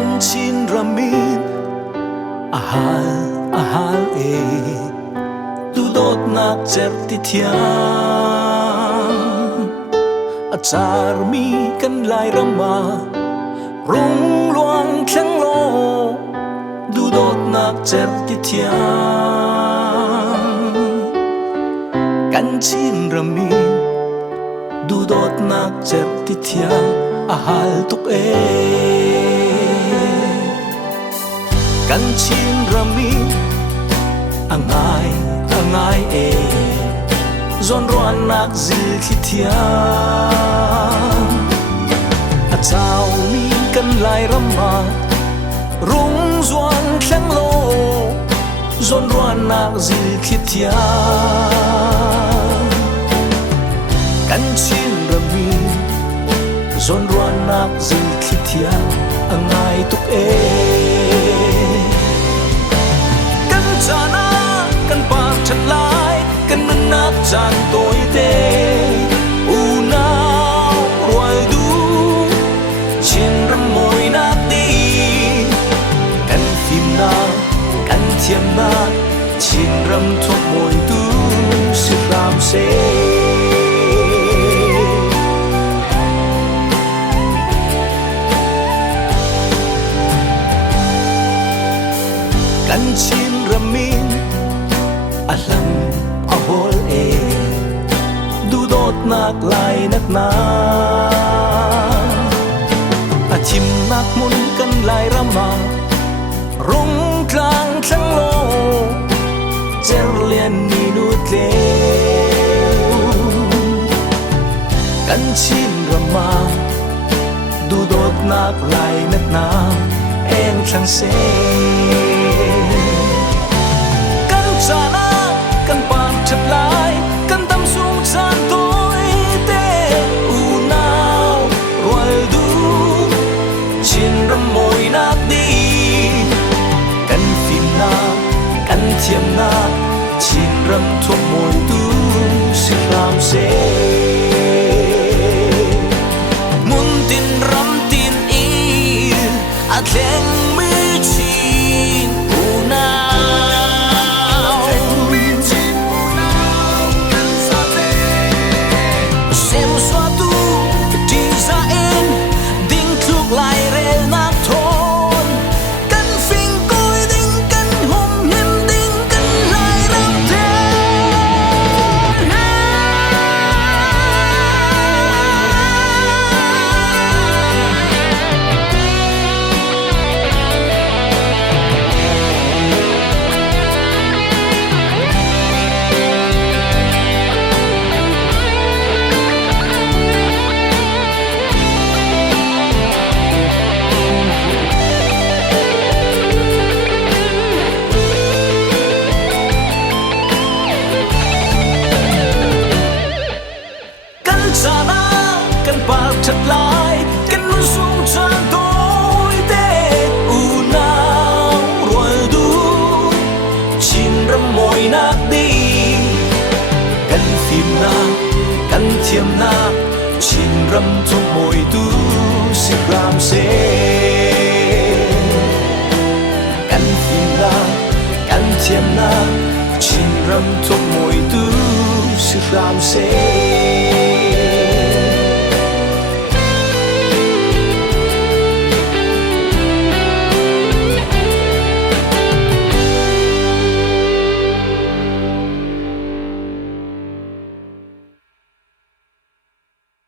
กันชินรามีอาหารดูโดดนักเจ็บติดยางอาจารย์มีกันหลายรำมารุ่งลวงแข็งโลดูโดดนักเจ็บติดยางกันชินรามีดูโดดนักเจ็บติดยางอาหารตุกกันชินรามีangay zon ruan nak zil khitiang a chau mi kan lai rama rung zuan thlang lo zon ruan nak zil khitiang kan chin rami zon ruan nak zil khitiang angay tuk kan chana kan pak chat lai kan man nak chan toi te u nao roi du chin ram moi nak ti kan phim na kan thiam na chin ram thok moi tu si ram se kan chin ramin alam aholดูโดดนักลายนักนาอาชิมนักมุนกันลายรำมารุ่งกลางครั้งโลเจรเลียนนีนูดเลวกันชินรำมาดูโดดนักลายนักนาเอ็งครั้งเซกันจานากันปานชัดลายกันดำสูงจานตัวเตอูนาวรวยดูชินรำมวยนักดีกันฟิมนากันเทียมนาชินรำทุ่มมวยดูสิรามเซมุนตินรำตินอีอาแข่งมือชินอูนาวlại rê nát thôn căn phình côi đinh căn hôm hiếm đinh căn lại răng thêm sana kan pak chat lai kan mun sung chan toi te u nao roi du chin ram moi nak di kan phim na kan thiam na chin ram thum moi tu si ram se kan phim na kan thiam na chin ram thum moi tu si ram se